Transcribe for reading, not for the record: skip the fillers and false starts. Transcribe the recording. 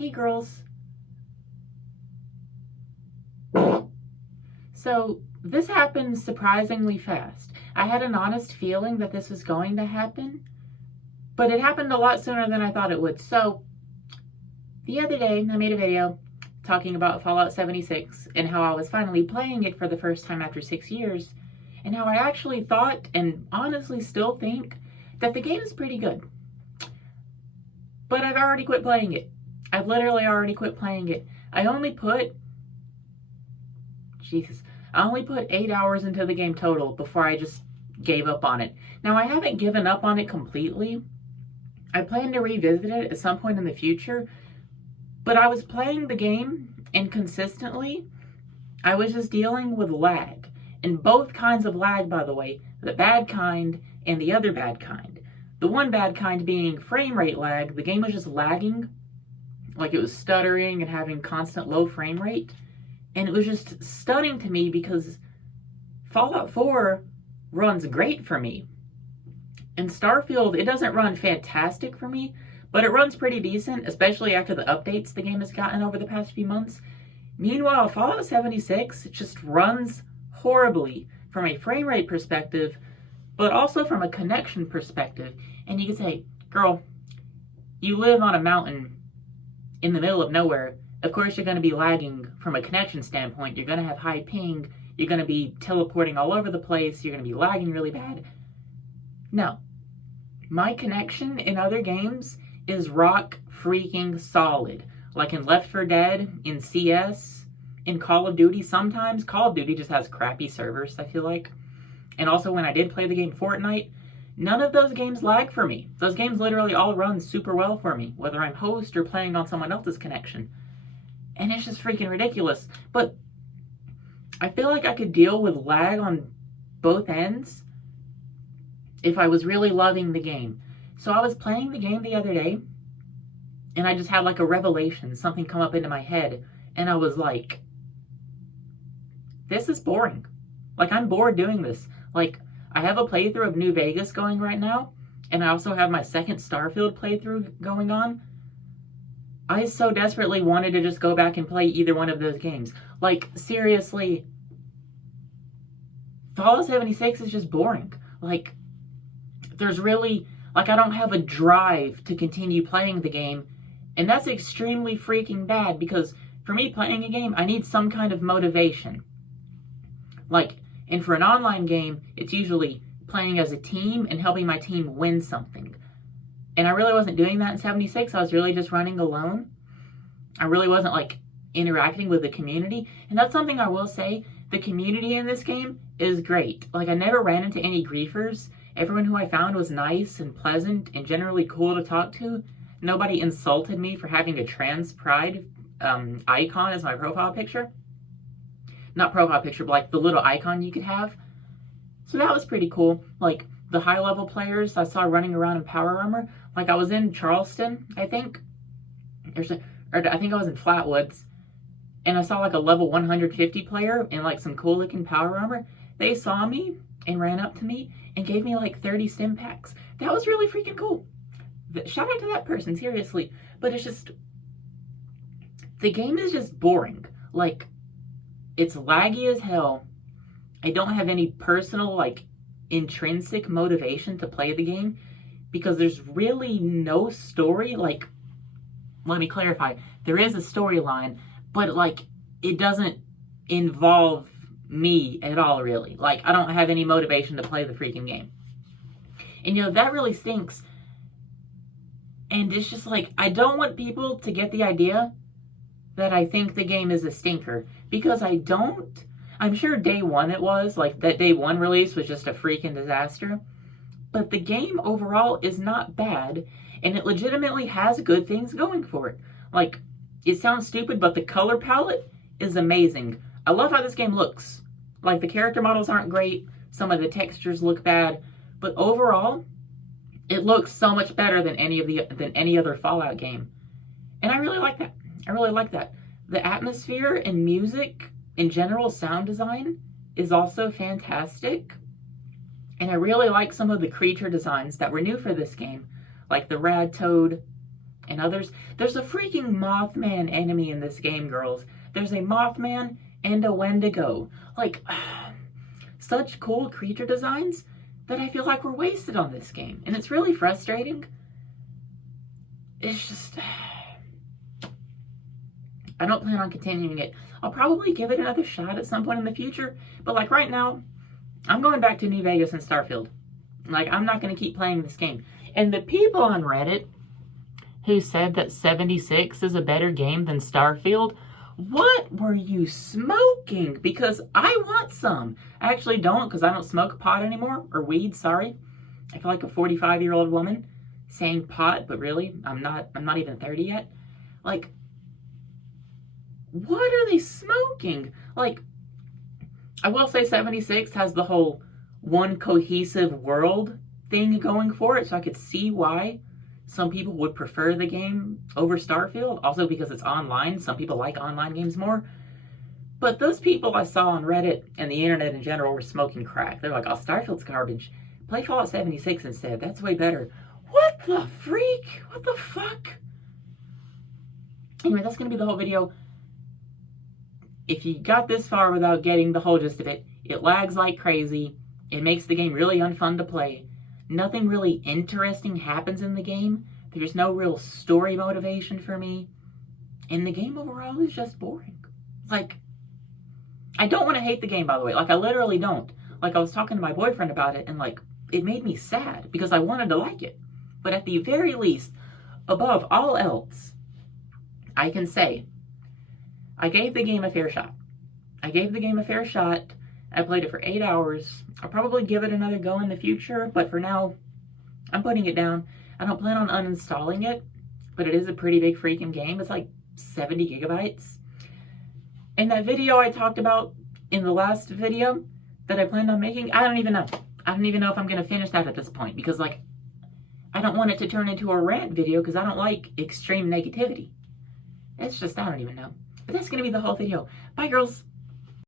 Hey girls. So this happened surprisingly fast. I had an honest feeling that this was going to happen, but it happened a lot sooner than I thought it would. So the other day I made a video talking about Fallout 76 and how I was finally playing it for the first time after 6 years, and how I actually thought and honestly still think that the game is pretty good. But I've already quit playing it. I've literally already quit playing it. I only put 8 hours into the game total before I just gave up on it. Now, I haven't given up on it completely. I plan to revisit it at some point in the future, but I was playing the game and consistently I was just dealing with lag. And both kinds of lag, by the way, the bad kind and the other bad kind. The one bad kind being frame rate lag. The game was just lagging, like it was stuttering and having constant low frame rate. And it was just stunning to me because Fallout 4 runs great for me. And Starfield, it doesn't run fantastic for me, but it runs pretty decent, especially after the updates the game has gotten over the past few months. Meanwhile, Fallout 76 just runs horribly from a frame rate perspective, but also from a connection perspective. And you can say, girl, you live on a mountain in the middle of nowhere. Of course, you're going to be lagging from a connection standpoint. You're going to have high ping. You're going to be teleporting all over the place. You're going to be lagging really bad. No. My connection in other games is rock freaking solid. Like in Left 4 Dead, in CS, in Call of Duty sometimes. Call of Duty just has crappy servers, I feel like. And also when I did play the game Fortnite, none of those games lag for me. Those games literally all run super well for me, whether I'm host or playing on someone else's connection. And it's just freaking ridiculous. But I feel like I could deal with lag on both ends if I was really loving the game. So I was playing the game the other day, and I just had like a revelation, something come up into my head, and I was like, this is boring. Like, I'm bored doing this. Like, I have a playthrough of New Vegas going right now, and I also have my second Starfield playthrough going on. I so desperately wanted to just go back and play either one of those games. Like, seriously, Fallout 76 is just boring. Like, there's really, like, I don't have a drive to continue playing the game, and that's extremely freaking bad, because for me, playing a game, I need some kind of motivation. Like, and for an online game, it's usually playing as a team and helping my team win something. And I really wasn't doing that in 76. I was really just running alone. I really wasn't, like, interacting with the community. And that's something I will say. The community in this game is great. Like, I never ran into any griefers. Everyone who I found was nice and pleasant and generally cool to talk to. Nobody insulted me for having a trans pride icon as my profile picture. Not profile picture, but, like, the little icon you could have. So that was pretty cool. Like, the high-level players I saw running around in Power Armor. Like, I was in Charleston, I think. Or I think I was in Flatwoods. And I saw, like, a level 150 player in, like, some cool-looking Power Armor. They saw me and ran up to me and gave me, like, 30 stim packs. That was really freaking cool. Shout out to that person, seriously. But it's just, the game is just boring. Like, it's laggy as hell. I don't have any personal, like, intrinsic motivation to play the game because there's really no story. Like, let me clarify. There is a storyline, but, like, it doesn't involve me at all, really. Like, I don't have any motivation to play the freaking game. And, you know, that really stinks. And it's just like, I don't want people to get the idea that I think the game is a stinker, because I don't. I'm sure day one it was, like, that day one release was just a freaking disaster. But the game overall is not bad, and it legitimately has good things going for it. Like, it sounds stupid, but the color palette is amazing. I love how this game looks. Like, the character models aren't great, some of the textures look bad, but overall, it looks so much better than any other Fallout game. And I really like that. I really like that. The atmosphere and music, in general, sound design is also fantastic. And I really like some of the creature designs that were new for this game, like the rad toad and others. There's a freaking Mothman enemy in this game, girls. There's a Mothman and a Wendigo. Like, such cool creature designs that I feel like were wasted on this game. And it's really frustrating. It's just... I don't plan on continuing it. I'll probably give it another shot at some point in the future. But like right now, I'm going back to New Vegas and Starfield. Like, I'm not going to keep playing this game. And the people on Reddit who said that 76 is a better game than Starfield, what were you smoking? Because I want some. I actually don't, because I don't smoke pot anymore. Or weed, sorry. I feel like a 45-year-old woman saying pot, but really, I'm not even 30 yet. Like, what are they smoking? Like, I will say 76 has the whole one cohesive world thing going for it, so I could see why some people would prefer the game over Starfield. Also because it's online. Some people like online games more. But those people I saw on Reddit and the internet in general were smoking crack. They're like, oh, Starfield's garbage. Play Fallout 76 instead. That's way better. What the freak? What the fuck? Anyway, that's going to be the whole video. If you got this far without getting the whole gist of it, it lags like crazy. It makes the game really unfun to play. Nothing really interesting happens in the game. There's no real story motivation for me. And the game overall is just boring. Like, I don't want to hate the game, by the way. Like, I literally don't. Like, I was talking to my boyfriend about it, and, like, it made me sad because I wanted to like it. But at the very least, above all else, I can say I gave the game a fair shot. I gave the game a fair shot. I played it for 8 hours. I'll probably give it another go in the future, but for now, I'm putting it down. I don't plan on uninstalling it, but it is a pretty big freaking game. It's like 70 gigabytes. And that video I talked about in the last video that I planned on making, I don't even know. I don't even know if I'm going to finish that at this point because, like, I don't want it to turn into a rant video because I don't like extreme negativity. It's just, I don't even know. But that's going to be the whole video. Bye, girls.